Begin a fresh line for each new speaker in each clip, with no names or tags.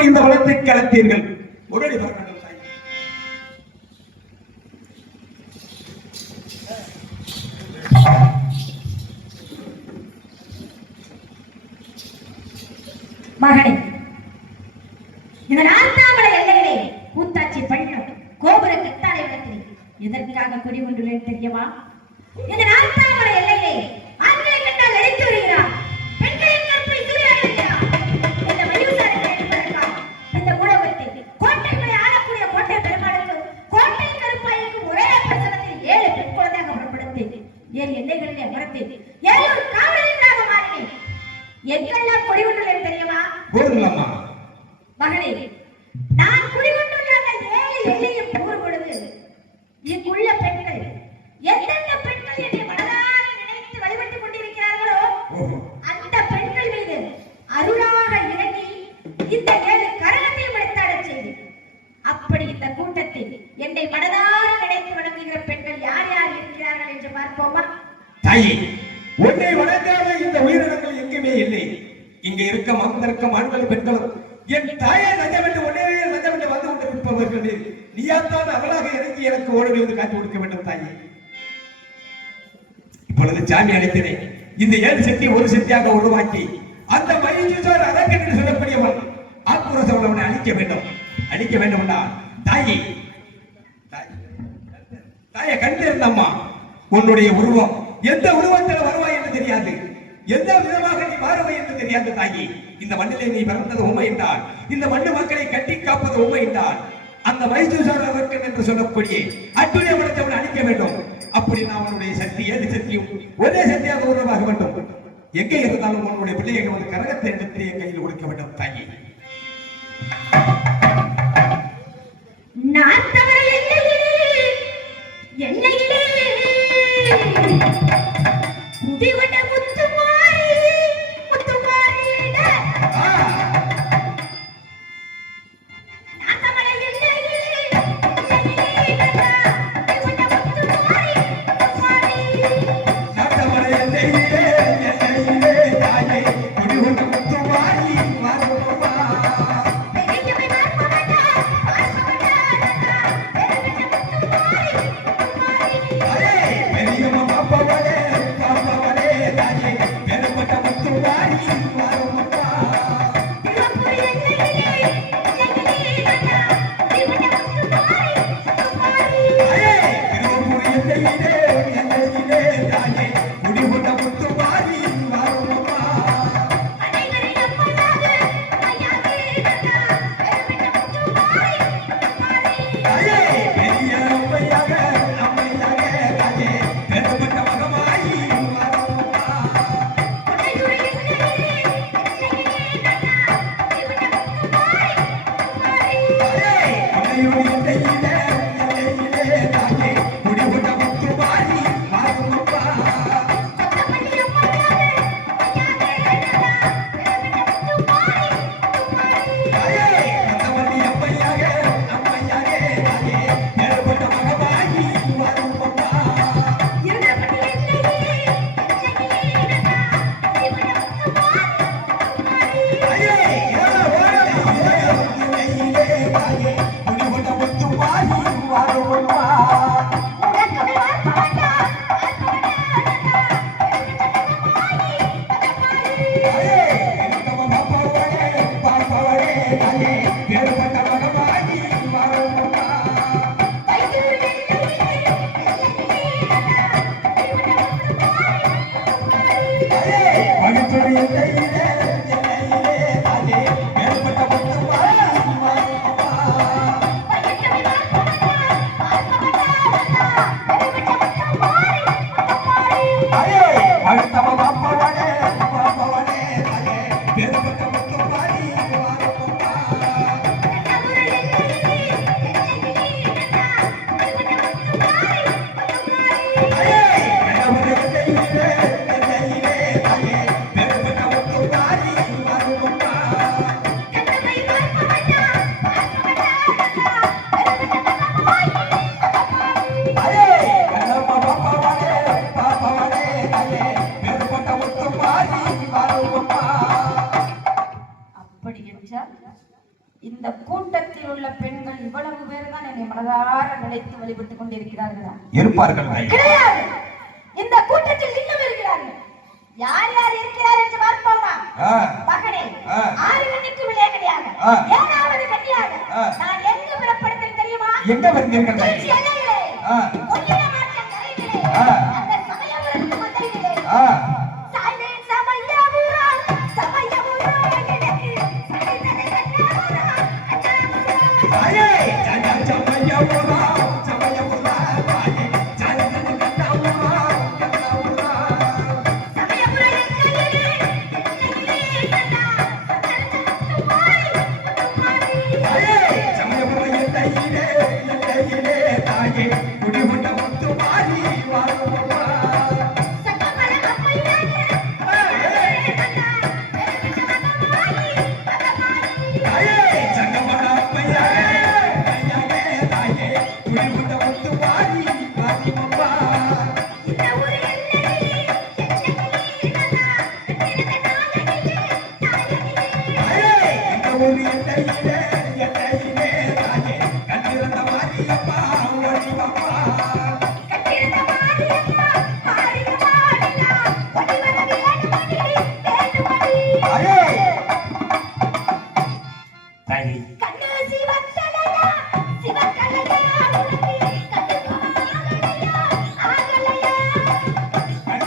இந்த வளத்தை கலத்தீர்கள் உடனே வர வேண்டும் தாய்.
மகனே கோபுர எதற்காக குடி கொண்டுள்ளேன் தெரியவா இந்த நான்காமலை எல்லையிலே ஏழு எல்லைகளிலே அமர்த்தி ஏழு காவலர்களாக மாறினேன் எங்கெல்லாம் கொடி கொண்டுள்ளேன் தெரியுமா? மகளே
இல்லை. இங்க இருக்க மந்திருக்கும் ஆண்களும் பெண்களும் என் தாயை நஞ்சமென்று உடனே நஞ்சமென்று வந்து கொண்டு நீயாத்தான் அவளாக இறங்கி எனக்கு ஓடி வந்து காட்டி கொடுக்க வேண்டும் தாயே. இப்பொழுது சாமி அழைத்தேன். இந்த ஏழு சக்தி ஒரு சக்தியாக உருவாக்கி அந்த மகிழ்ச்சியோர் அரக்கன் என்று சொல்லக்கூடியவன் ஆக்குர சோழவனை அழிக்க வேண்டும். அழிக்க வேண்டும்டா தாயே தாய் தாயை கண்டிருந்தம்மா உன்னுடைய உருவம். எந்த உருவத்தில் வருவாய் என்று தெரியாது. எந்த விதமாக நீ மாறுவாய் என்று தெரியாத தாயி இந்த மண்ணிலே நீ பிறந்தது உண்மை என்றால் இந்த மண்ணு மக்களை கட்டி காப்பது உண்மை என்றால் அந்த மைசூசார் அரக்கன் என்று சொல்லக்கூடிய அட்டுடைய மனத்தவனை அழிக்க வேண்டும். அப்படி நான் அவனுடைய சக்தி ஏழு சக்தியும் ஒரே சக்தியாக உருவாக வேண்டும். எங்கே இருந்தாலும் உன்னுடைய பிள்ளைகள் வந்து கரகத்தை எடுத்து என் கையில் கொடுக்க வேண்டும் தாயி.
நான் தவற you. வழிபட்டுக் கொண்டிருக்கிறார்களா
இருப்பார்கள்
கிடையாது. இந்த கூட்டத்தில் இன்னும் இருக்கிறார்கள். யார் யார் இருக்கிறார் என்று பார்ப்போமா? மகனே. ஆறு கண்ணுக்கு விளையாடியாக
ஆ.
ஏழாவது கன்னியாக
ஆ.
நான் எங்கு பிறப்படுத்தேன் தெரியுமா?
எங்க
எல்லையிலே
ஆ.
கொள்ளிடமாற்றம் கரையிலே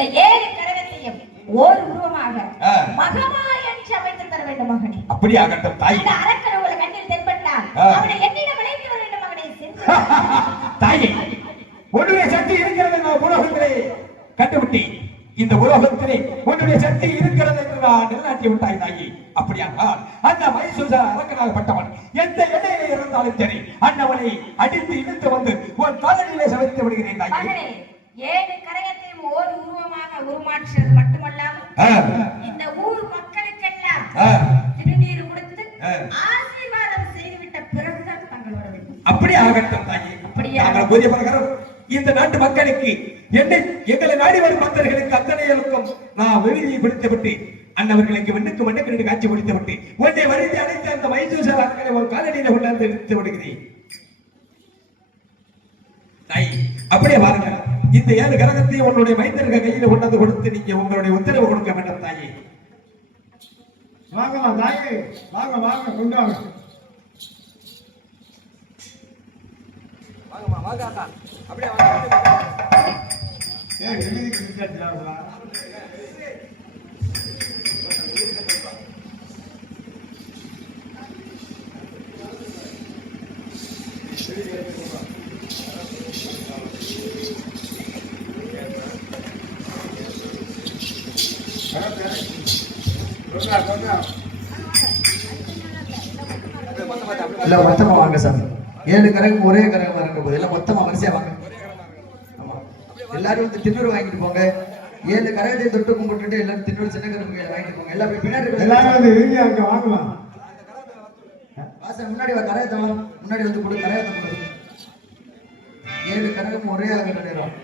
இந்த
ஏழு கரகத்தையும் ஓர் உருவமாக
ஆ.
மகமா என்று அமைத்து தர வேண்டும் மகனே.
அப்படி ஆகட்டும் தாய்.
இந்த அரக்கன் உங்களை கண்ணில் தென்பட்டால்
ஆ.
அவனை என்னிடம் அழைத்து வர வேண்டும் மகனே சென்று
தாயே உன்னுடைய சக்தி இருக்கிறது நான் உலகத்திலே கண்டுவிட்டி இந்த உலகத்திலே உன்னுடைய சக்தி இருக்கிறது என்று நான் நிலைநாட்டி விட்டாய் தாயே. அப்படியானால் அந்த மைசூச அரக்கனாகப்பட்டவன் எந்த இடையிலே இருந்தாலும் சரி அண்ணவனை அடித்து இழுத்து வந்து உன் காதலிலே சமைத்து விடுகிறேன் தாயே.
ஏழு கரகத்தையும் ஓர் உருவமாக உருமாற்றுறது மட்டுமல்லாமல்
ஆ,
இந்த ஊர் மக்களுக்கெல்லாம்
ஆ,
திருநீர் கொடுத்து
ஆ.
ஆசீர்வாதம் செய்துவிட்ட பிறகுதான் தங்களோட வெற்றி.
அப்படி ஆகட்டும் தாயே.
அப்படியே
நாங்கள் பிரகாரம் இந்த நாட்டு மக்களுக்கு என்னை எங்களை நாடி வரும் பக்தர்களுக்கு அத்தனைகளுக்கும் நான் விருதியை கொடுத்து விட்டு அன்னவர்களுக்கு வெண்ணுக்கு மண்ணுக்கு ரெண்டு காட்சி கொடுத்து விட்டு உன்னை வருந்தி அழைத்து அந்த மைசூசர் ஒரு காலடியில கொண்டாந்து எடுத்து விடுகிறேன். தாய் அப்படியே பாருங்க இந்த ஏழு கிரகத்தையும் உன்னுடைய மைந்தர்கள் கையில கொண்டாந்து கொடுத்து நீங்க உங்களுடைய உத்தரவு கொடுக்க வேண்டும் தாயே.
வாங்கம்மா தாயே. வாங்க வாங்க கொண்டு வாங்க. ஏன் எழுதி கொடுத்தாச்சுங்களா
இல்ல மொத்தமா வாங்க சாமி. ஏழு கரகம் ஒரே கரகமா இருக்க போது எல்லாம் மொத்தமா வரிசையா வாங்க. ஆமா. எல்லாரும் வந்து திண்ணூறு வாங்கிட்டு போங்க. ஏழு கரகத்தை தொட்டு கும்பிட்டுட்டு எல்லாரும் திண்ணூறு சின்ன கரகம் வாங்கிட்டு போங்க. எல்லாம் பின்னாடி
எல்லாரும் வந்து எழுதி அங்க வாங்கலாம்.
வாசன் முன்னாடி வா கரகத்தை முன்னாடி வந்து கொடு கரகத்தை கொடு. ஏழு கரகம் ஒரே ஆகிற நேரம்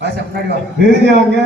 வாசன் முன்னாடி வா.
வாங்க.